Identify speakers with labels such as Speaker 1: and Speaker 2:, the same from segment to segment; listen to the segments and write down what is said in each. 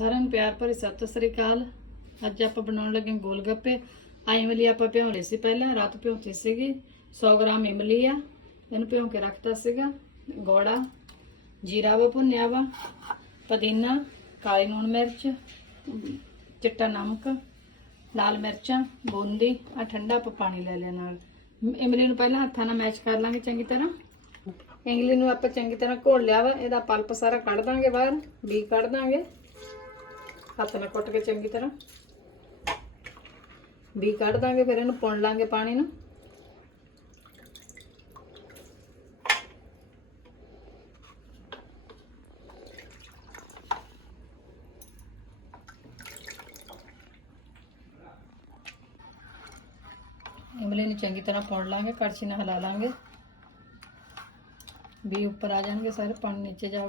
Speaker 1: ਸਾਰਿਆਂ ਨੂੰ ਪਿਆਰ ਭਰੀ ਸਤਿ ਸ੍ਰੀ ਅਕਾਲ। ਅੱਜ ਆਪਾਂ ਬਣਾਉਣ ਲੱਗੇ ਗੋਲ ਗੱਪੇ ਆ ਇਮਲੀ ਆਪਾਂ ਭਿਉਂ ਲਈ ਸੀ ਪਹਿਲਾਂ, ਰਾਤ ਭਿਉਂਤੀ ਸੀਗੀ। 100 ਗ੍ਰਾਮ ਇਮਲੀ ਆ, ਇਹਨੂੰ ਭਿਉਂ ਕੇ ਰੱਖਤਾ ਸੀਗਾ। ਗੋੜਾ, ਜੀਰਾ ਵਾ, ਭੁੰਨਿਆ ਵਾ, ਪੁਦੀਨਾ, ਕਾਲੀ ਲੂਣ ਮਿਰਚ, ਚਿੱਟਾ ਨਮਕ, ਲਾਲ ਮਿਰਚਾਂ, ਬੂੰਦੀ ਆ ਠੰਡਾ ਆਪਾਂ ਪਾਣੀ ਲੈ ਲਿਆ ਨਾਲ। ਇਮਲੀ ਨੂੰ ਪਹਿਲਾਂ ਹੱਥਾਂ ਨਾਲ ਮੈਚ ਕਰ ਲਾਂਗੇ ਚੰਗੀ ਤਰ੍ਹਾਂ। ਇਮਲੀ ਨੂੰ ਆਪਾਂ ਚੰਗੀ ਤਰ੍ਹਾਂ ਘੋਲ ਲਿਆ ਵਾ, ਇਹਦਾ ਪਲਪ ਸਾਰਾ ਕੱਢ ਦਾਂਗੇ ਬਾਹਰ ਬੀ ਕੱਢ ਦਾਂਗੇ। ਹੱਥ ਨਾਲ ਕੁੱਟ ਕੇ ਚੰਗੀ ਤਰ੍ਹਾਂ। ਬੀ ਕੱਢ ਦਾਂਗੇ, ਫਿਰ ਇਹਨੂੰ ਪੁਣ ਲਾਂਗੇ ਪਾਣੀ ਨੂੰ। ਇਮਲੀ ਨੂੰ ਚੰਗੀ ਤਰ੍ਹਾਂ ਪੁਣ ਲਾਂਗੇ, ਕੜਛੀ ਨਾਲ ਹਿਲਾ ਲਾਂਗੇ। ਵੀ ਉੱਪਰ ਆ ਜਾਣਗੇ ਸਾਰੇ, ਪਾਣੀ ਨੀਚੇ ਜਾ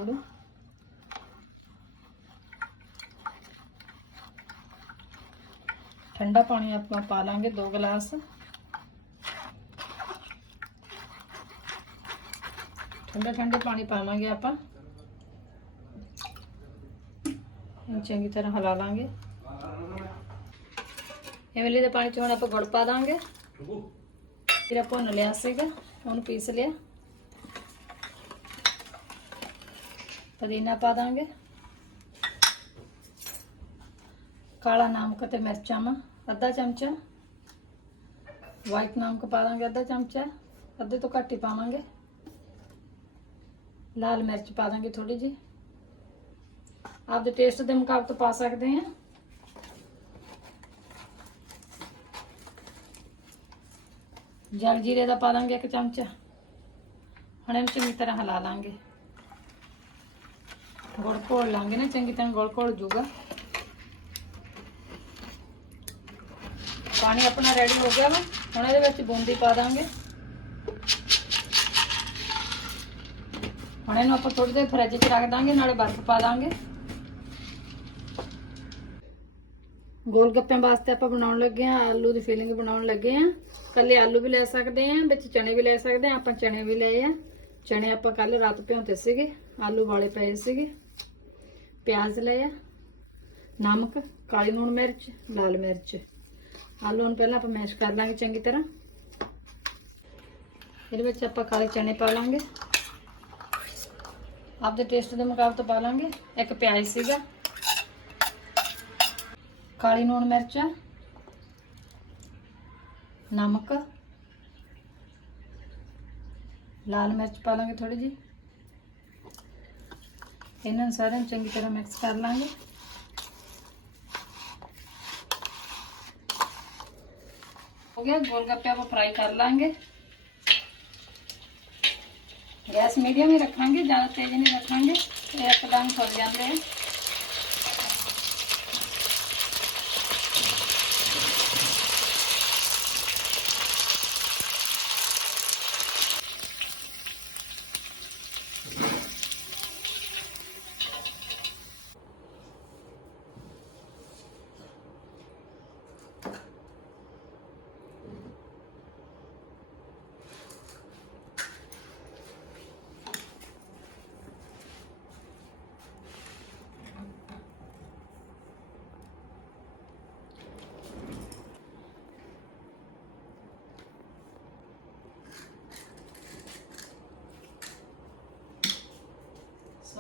Speaker 1: ਠੰਡਾ ਪਾਣੀ ਆਪਾਂ ਪਾ ਲਾਂਗੇ 2 ਗਲਾਸ। ਠੰਡਾ ਠੰਡੇ ਪਾਣੀ ਪਾਵਾਂਗੇ ਆਪਾਂ। ਚੰਗੀ ਤਰ੍ਹਾਂ ਹਿਲਾ ਲਾਂਗੇ। ਇਮਲੀ ਦੇ ਪਾਣੀ ਚ ਹੁਣ ਆਪਾਂ ਗੁੜ ਪਾ ਦਾਂਗੇ। ਫਿਰ ਆਪਾਂ ਭੁੰਨ ਲਿਆ ਸੀਗਾ, ਉਹਨੂੰ ਪੀਸ ਲਿਆ। ਪੁਦੀਨਾ ਪਾ ਦਾਂਗੇ। ਕਾਲਾ ਨਮਕ ਤੇ ਮਿਰਚਾਂ ਵਾ। ਅੱਧਾ ਚਮਚਾ। ਵਾਈਟ ਨਮਕ ਪਾ ਦਾਂਗੇ ਅੱਧਾ ਚਮਚਾ। ਅੱਧੇ ਤੋਂ ਘੱਟ ਹੀ ਪਾਵਾਂਗੇ। ਲਾਲ ਮਿਰਚ ਪਾ ਦਾਂਗੇ ਥੋੜੀ ਜੀ ਆਪਦੇ ਟੇਸਟ ਦੇ ਮੁਤਾਬਕ ਪਾ ਸਕਦੇ ਆ ਜਲ ਜੀਰੇ ਦਾ ਪਾ ਦਾਂਗੇ ਇੱਕ ਚਮਚਾ। ਹੁਣ ਇਹਨੂੰ ਚੰਗੀ ਤਰ੍ਹਾਂ ਹਿਲਾ ਲਾਂਗੇ ਗੁੜ ਘੋਲ ਲਾਂਗੇ ਨਾ, ਚੰਗੀ ਤਰ੍ਹਾਂ ਗੁੜ ਘੋਲ ਜੂਗਾ। ਪਾਣੀ ਆਪਣਾ ਰੈਡੀ ਹੋ ਗਿਆ ਵਾ। ਹੁਣ ਇਹਦੇ ਵਿੱਚ ਬੂੰਦੀ ਪਾ ਦਾਂਗੇ। ਹੁਣ ਇਹਨੂੰ ਆਪਾਂ ਥੋੜੀ ਦੇਰ ਫਰਿੱਜ 'ਚ ਰੱਖ ਦਾਂਗੇ, ਨਾਲੇ ਬਰਫ਼ ਪਾ ਦਾਂਗੇ। ਗੋਲ ਗੱਪਿਆਂ ਵਾਸਤੇ ਆਪਾਂ ਬਣਾਉਣ ਲੱਗੇ ਆ ਆਲੂ ਦੀ ਫੀਲਿੰਗ ਬਣਾਉਣ ਲੱਗੇ ਆ ਕੱਲੇ ਆਲੂ ਵੀ ਲੈ ਸਕਦੇ ਆ ਵਿੱਚ ਚਣੇ ਵੀ ਲੈ ਸਕਦੇ ਆ ਆਪਾਂ ਚਣੇ ਵੀ ਲਏ ਆ। ਚਣੇ ਆਪਾਂ ਕੱਲ ਰਾਤ ਭਿਉਂਤੇ ਸੀਗੇ, ਆਲੂ ਵਾਲੇ ਪਏ ਸੀਗੇ। ਪਿਆਜ਼ ਲਏ ਆ, ਨਮਕ, ਕਾਲੀ ਲੂਣ ਮਿਰਚ, ਲਾਲ ਮਿਰਚ। ਆਲੂ ਨੂੰ ਪਹਿਲਾਂ ਆਪਾਂ ਮੈਸ਼ ਕਰ ਲਾਂਗੇ ਚੰਗੀ ਤਰ੍ਹਾਂ। ਇਹਦੇ ਵਿੱਚ ਆਪਾਂ ਕਾਲੇ ਚਨੇ ਪਾ ਲਾਂਗੇ। ਆਪਦੇ ਟੇਸਟ ਦੇ ਮੁਤਾਬਕ ਪਾ ਲਾਂਗੇ। ਇੱਕ ਪਿਆਜ਼ ਸੀਗਾ। ਕਾਲੀ ਲੂਣ ਮਿਰਚਾਂ, ਨਮਕ, ਲਾਲ ਮਿਰਚ ਪਾ ਲਾਂਗੇ ਥੋੜੀ ਜੀ ਇਹਨਾਂ ਨੂੰ ਸਾਰਿਆਂ ਨੂੰ ਚੰਗੀ ਤਰ੍ਹਾਂ ਮਿਕਸ ਕਰ ਲਾਂਗੇ। ਹੋ ਗਿਆ ਗੋਲ ਗੱਪੇ ਆਪਾਂ ਫਰਾਈ ਕਰ ਲਾਂਗੇ। ਗੈਸ ਮੀਡੀਅਮ ਹੀ ਰੱਖਾਂਗੇ, ਜ਼ਿਆਦਾ ਤੇਜ਼ ਨਹੀਂ ਰੱਖਾਂਗੇ ਇਹ ਇੱਕਦਮ ਫੁੱਲ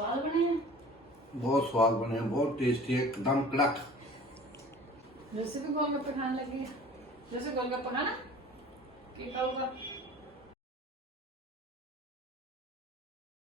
Speaker 1: ਜਾਂਦੇ ਆ ਸਵਾਦ ਬਣਿਆ
Speaker 2: ਬਹੁਤ ਸਵਾਦ ਬਣਿਆ ਬਹੁਤ ਟੇਸਟੀ ਹੈ ਇੱਕਦਮ ਕੜਕ
Speaker 1: ਜੈਸੇ ਵੀ ਗੋਲ ਗੱਪੇ ਖਾਣ ਲੱਗੀ ਹੈ ਜੈਸੇ ਗੋਲ ਗੱਪੇ ਖਾਣਾ ਕੀ ਖਾਊਗਾ